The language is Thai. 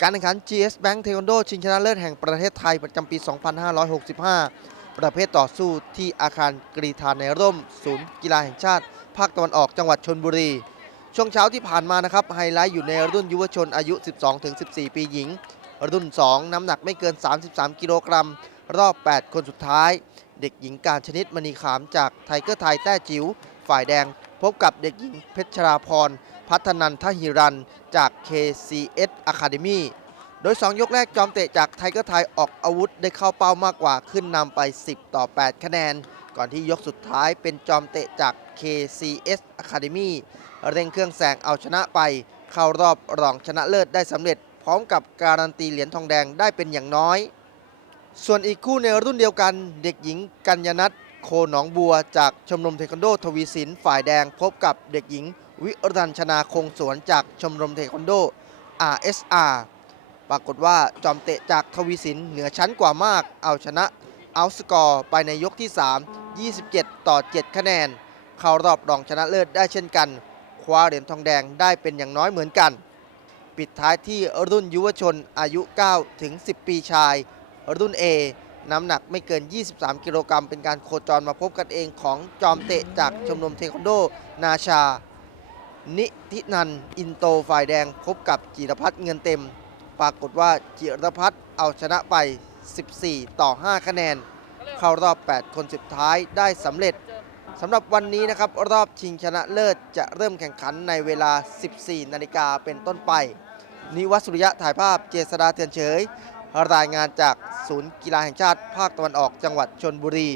การแข่งขัน GS Bank Taekwondo ชิงชนะเลิศแห่งประเทศไทยประจำปี 2565 ประเภทต่อสู้ที่อาคารกรีธาในร่ม ศูนย์กีฬาแห่งชาติ ภาคตะวันออกจังหวัดชนบุรี ช่วงเช้าที่ผ่านมานะครับไฮไลท์อยู่ในรุ่นยุวชนอายุ 12-14 ปีหญิง รุ่น 2 น้ำหนักไม่เกิน 33 กิโลกรัม รอบ 8 คนสุดท้าย เด็กหญิงการชนิดมณีขามจากไทเกอร์ไทยแต้จิ๋วฝ่ายแดง พบกับเด็กหญิงเพชราพร พัฒนันทหิรันจาก KCS Academy โดย 2 ยกแรกจอมเตะจากไทเกอร์ไทยออกอาวุธได้เข้าเป้ามากกว่าขึ้นนำไป 10 ต่อ 8 คะแนน ก่อนที่ยกสุดท้ายเป็นจอมเตะจาก KCS Academy เร่งเครื่องแซงเอาชนะไป เข้ารอบรองชนะเลิศได้สำเร็จ พร้อมกับการันตีเหรียญทองแดงได้เป็นอย่างน้อย ส่วนอีกคู่ในรุ่นเดียวกัน เด็กหญิงกัญญนัท โคหนองบัว จากชมรมเทควันโดทวีสินฝ่ายแดงพบกับเด็กหญิง วิรัญชนาคงสวนจากชมรมเทควันโด RSR ปรากฏว่าจอมเตะจากทวีสินเหนือชั้นกว่ามาก เอาชนะเอาสกอร์ไปในยกที่ 3 27 ต่อ 7 คะแนน เข้ารอบรองชนะเลิศได้เช่นกัน คว้าเหรียญทองแดงได้เป็นอย่างน้อยเหมือนกัน ปิดท้ายที่รุ่นยุวชนอายุ 9 ถึง 10 ปีชาย รุ่น A น้ำหนักไม่เกิน 23 กิโลกรัมเป็นการโคจรมาพบกันเองของจอมเตะจากชมรมเทควันโด นาชา นิธินัน อินโตฝ่ายแดงพบกับจิรพัฒน์เงินเต็ม ปรากฏว่าจิรพัฒน์เอาชนะไป 14 ต่อ 5 คะแนน เข้ารอบ 8 คนสุดท้ายได้สำเร็จสำหรับวันนี้นะครับรอบชิงชนะเลิศจะเริ่มแข่งขันในเวลา 14 นาฬิกาเป็นต้นไป นิวัตสุริยะถ่ายภาพเจษดาเตือนเฉย รายงานจากศูนย์กีฬาแห่งชาติ ภาคตะวันออกจังหวัดชนบุรี